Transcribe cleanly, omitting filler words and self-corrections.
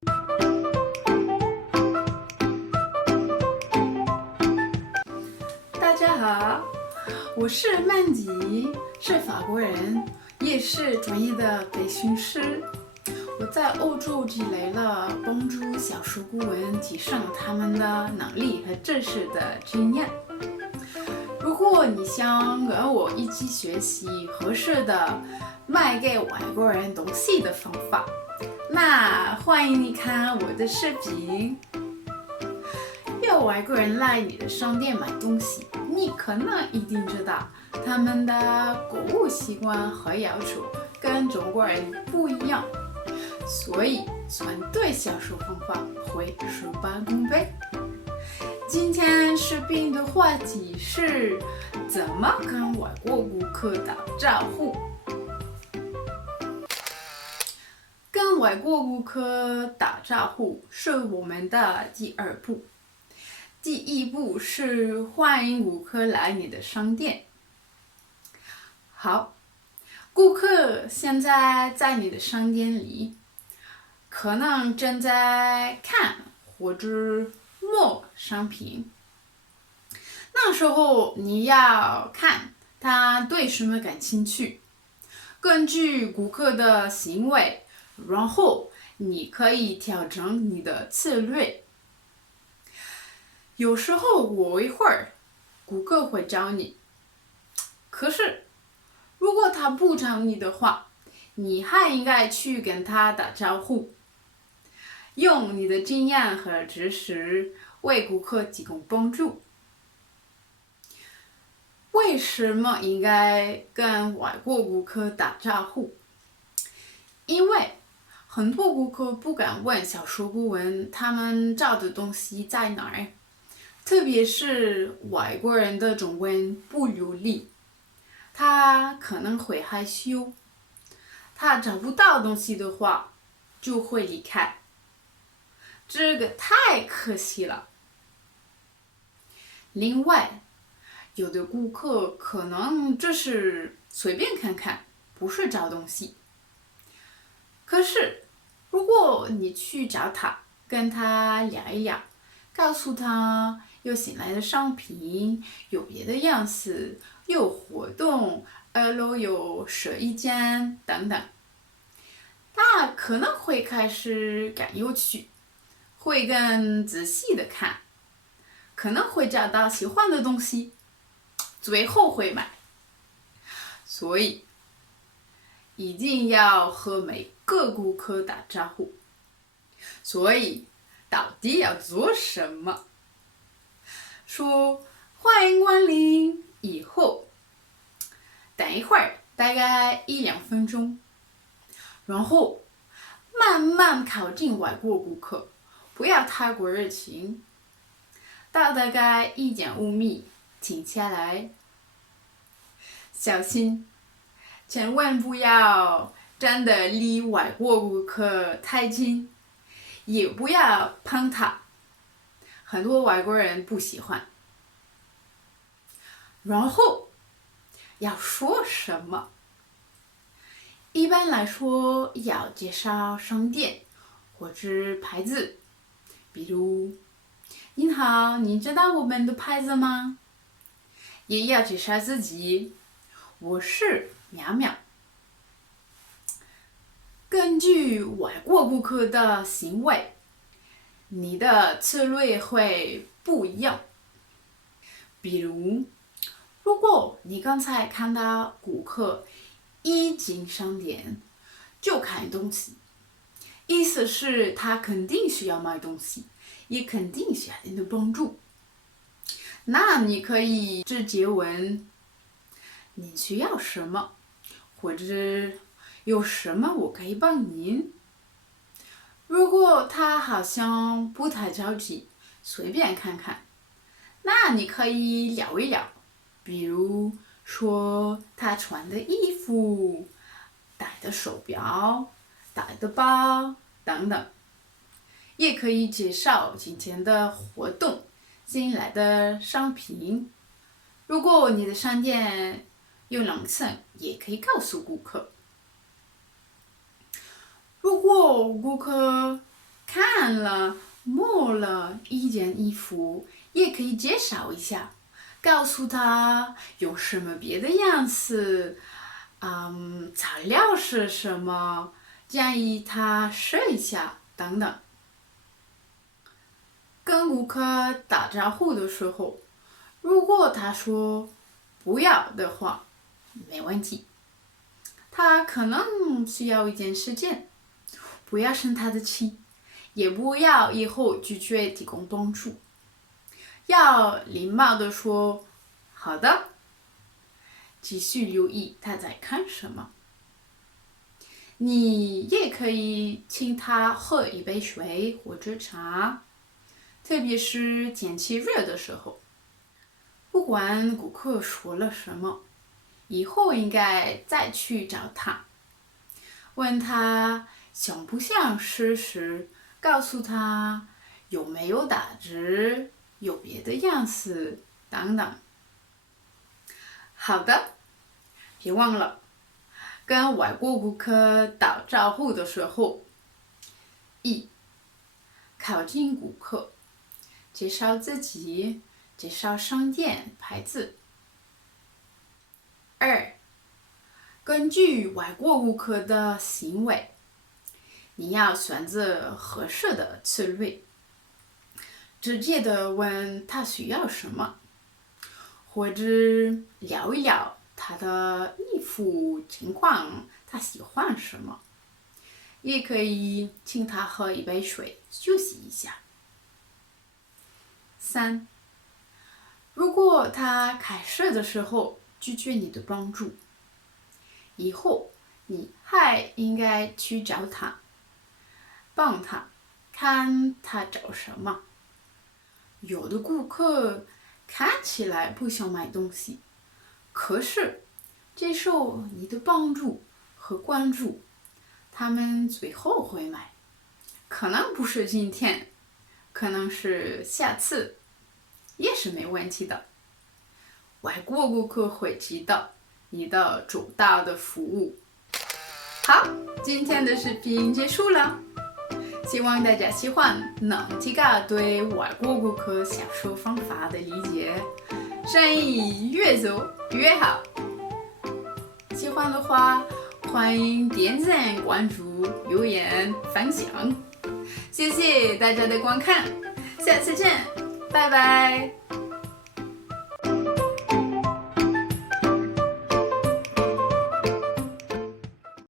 大家好，我是曼吉，是法国人，也是专业的培训师。我在欧洲积累了帮助小说顾问提升他们的能力和知识的经验。如果你想跟我一起学习合适的卖给外国人东西的方法，那欢迎你看我的视频。有外国人来你的商店买东西，你可能一定知道他们的购物习惯和要求跟中国人不一样，所以选对销售方法会事半功倍。今天视频的话题是怎么跟外国顾客打招呼。跟外国顾客打招呼是我们的第二步。第一步是欢迎顾客来你的商店。好，顾客现在在你的商店里，可能正在看或者摸商品。那时候你要看他对什么感兴趣，根据顾客的行为，然后你可以调整你的策略。有时候我一会儿顾客会找你，可是如果他不找你的话，你还应该去跟他打招呼，用你的经验和知识为顾客提供帮助。为什么应该跟外国顾客打招呼？因为很多顾客不敢问销售顾问他们找的东西在哪儿。特别是外国人的中文不流利，他可能会害羞，他找不到东西的话就会离开，这个太可惜了。另外，有的顾客可能只是随便看看，不是找东西。可是，如果你去找他，跟他聊一聊，告诉他有新来的商品，有别的样式，有活动，2楼有试衣间等等，他可能会开始感兴趣，会更仔细的看，可能会找到喜欢的东西，最后会买。所以一定要和每个顾客打招呼。所以到底要做什么？说欢迎光临以后，等一会儿，大概1-2分钟，然后慢慢靠近外国顾客，不要太过热情，到大概1.5米停下来，小心，千万不要站得离外国顾客太近，也不要碰他。很多外国人不喜欢。然后要说什么？一般来说要介绍商店或者牌子，比如您好，你知道我们的牌子吗？也要介绍自己，我是苗苗。根据外国顾客的行为，你的策略会不一样。比如，如果你刚才看到顾客一进商店就看东西，意思是他肯定需要买东西，也肯定需要你的帮助。那你可以直接问你需要什么，或者有什么我可以帮您。如果他好像不太着急，随便看看，那你可以聊一聊，比如说他穿的衣服、戴的手表、带的包等等。也可以介绍今天的活动、新来的商品。如果你的商店有2层，也可以告诉顾客。如果顾客看看了、摸了一件衣服，也可以介绍一下，告诉他有什么别的样式，材料是什么，建议他试一下等等。跟顾客打招呼的时候，如果他说不要的话，没问题。他可能需要一点时间，不要生他的气，也不要以后拒绝提供帮助，要礼貌地说好的，继续留意他在看什么。你也可以请他喝一杯水或者茶，特别是天气热的时候。不管顾客说了什么，以后应该再去找他，问他想不想试试，告诉他有没有打折，有别的样式等等。好的，别忘了，跟外国顾客打招呼的时候，一，靠近顾客，介绍自己，介绍商店牌子。二，根据外国顾客的行为，你要选择合适的策略，直接的问他需要什么，或者聊一聊他的衣服情况，他喜欢什么，也可以请他喝一杯水休息一下。三，如果他开始的时候拒绝你的帮助，以后你还应该去找他，帮他，看他找什么。有的顾客看起来不想买东西，可是接受你的帮助和关注，他们最后会买。可能不是今天，可能是下次，也是没问题的。外国顾客会知道你的周到的服务。好，今天的视频结束了，希望大家喜欢，能提高对外国顾客销售方法的理解，生意越做越好。喜欢的话，欢迎点赞、关注、留言、分享。谢谢大家的观看，下次见，拜拜。